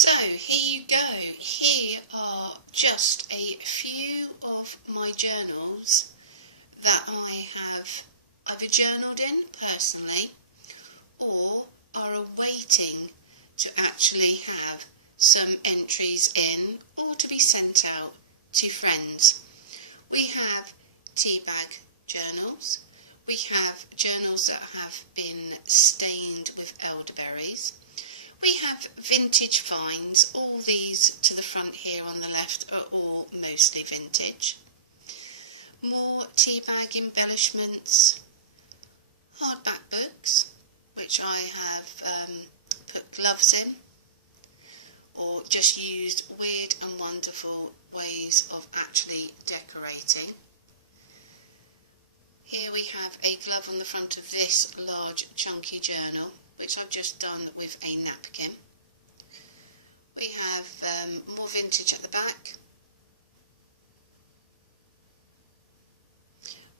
So here you go. Here are just a few of my journals that I have either journaled in personally or are awaiting to actually have some entries in or to be sent out to friends. We have tea bag journals. We have journals that have been stained with elderberries. We have vintage finds. All these to the front here on the left are all mostly vintage. More tea bag embellishments. Hardback books, which I have put gloves in, or just used weird and wonderful ways of actually decorating. Here we have a glove on the front of this large chunky journal, which I've just done with a napkin. We have more vintage at the back.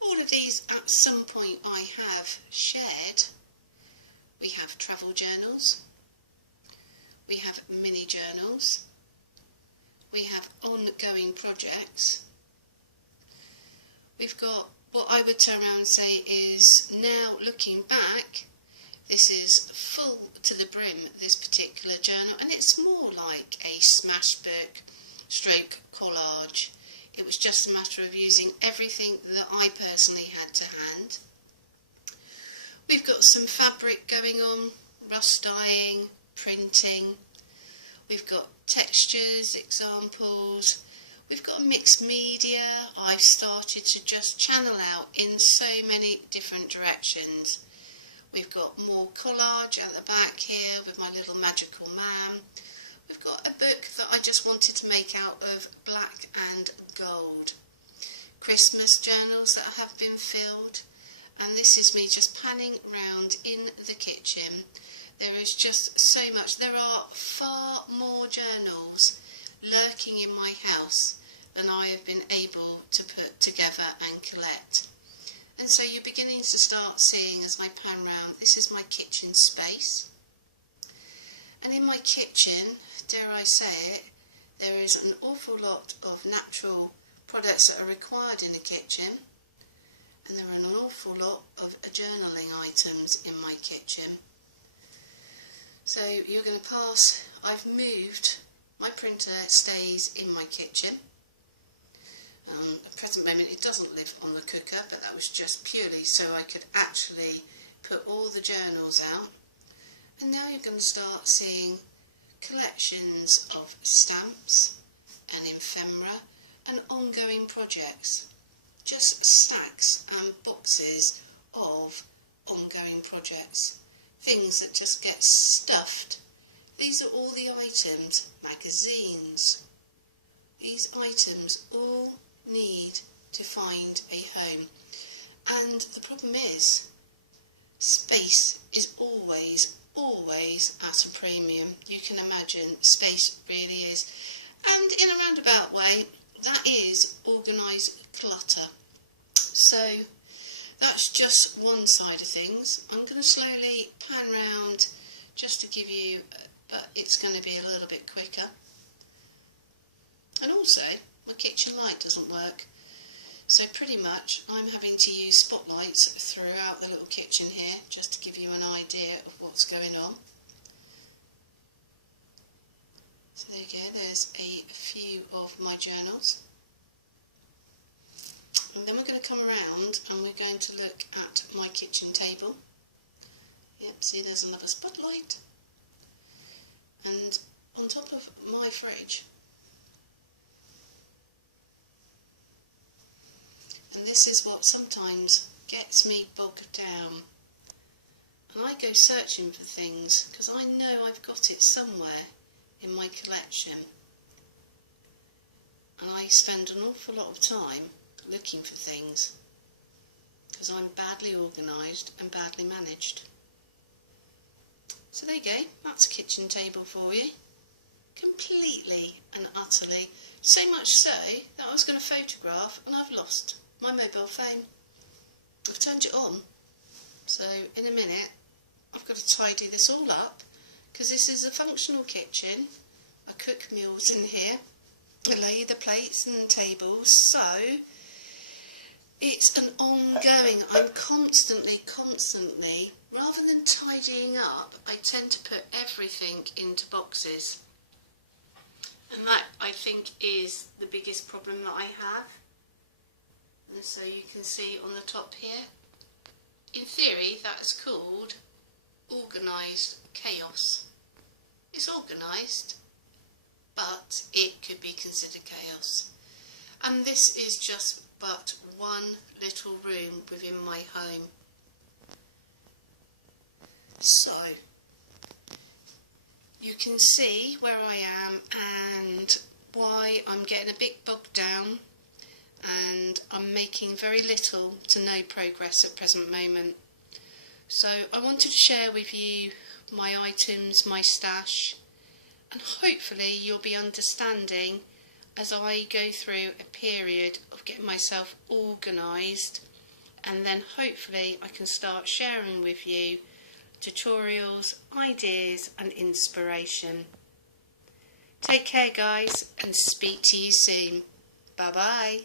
All of these at some point I have shared. We have travel journals. We have mini journals. We have ongoing projects. We've got what I would turn around and say is, now looking back, this is full to the brim, this particular journal, and it's more like a smash book stroke collage. It was just a matter of using everything that I personally had to hand. We've got some fabric going on, rust dyeing, printing. We've got textures, examples. We've got a mixed media. I've started to just channel out in so many different directions. We've got more collage at the back here with my little magical man. We've got a book that I just wanted to make out of black and gold. Christmas journals that have been filled. And this is me just panning round in the kitchen. There is just so much. There are far more journals lurking in my house than I have been able to put together and collect. And so you're beginning to start seeing, as I pan round, this is my kitchen space. And in my kitchen, dare I say it, there is an awful lot of natural products that are required in a kitchen. And there are an awful lot of journaling items in my kitchen. So you're going to pass, I've moved, my printer stays in my kitchen. At the present moment it doesn't live on the cooker, but that was just purely so I could actually put all the journals out. And now you're going to start seeing collections of stamps and ephemera and ongoing projects. Just stacks and boxes of ongoing projects. Things that just get stuffed. These are all the items, magazines. These items all need to find a home. And the problem is, space is always at a premium. You can imagine space really is. And in a roundabout way, that is organise clutter. So that's just one side of things. I'm going to slowly pan round just to give you, but it's going to be a little bit quicker. And also, my kitchen light doesn't work. So pretty much I'm having to use spotlights throughout the little kitchen here just to give you an idea of what's going on. So there you go, there's a few of my journals. And then we're going to come around and we're going to look at my kitchen table. Yep, see there's another spotlight. And on top of my fridge, and this is what sometimes gets me bogged down. And I go searching for things because I know I've got it somewhere in my collection. And I spend an awful lot of time looking for things because I'm badly organised and badly managed. So there you go, that's a kitchen table for you. Completely and utterly. So much so that I was going to photograph and I've lost my mobile phone. I've turned it on, so in a minute I've got to tidy this all up because this is a functional kitchen cook meals in here. I lay the plates and tables, so it's an ongoing, I'm constantly, rather than tidying up, I tend to put everything into boxes. And that, I think, is the biggest problem that I have. And so you can see on the top here, in theory, that's called organised chaos. It's organised, but it could be considered chaos. And this is just but one little room within my home. So you can see where I am and why I'm getting a bit bogged down, and I'm making very little to no progress at present moment. So I wanted to share with you my items, my stash, and hopefully you'll be understanding as I go through a period of getting myself organised, and then hopefully I can start sharing with you tutorials, ideas and inspiration. Take care guys, and speak to you soon. Bye bye.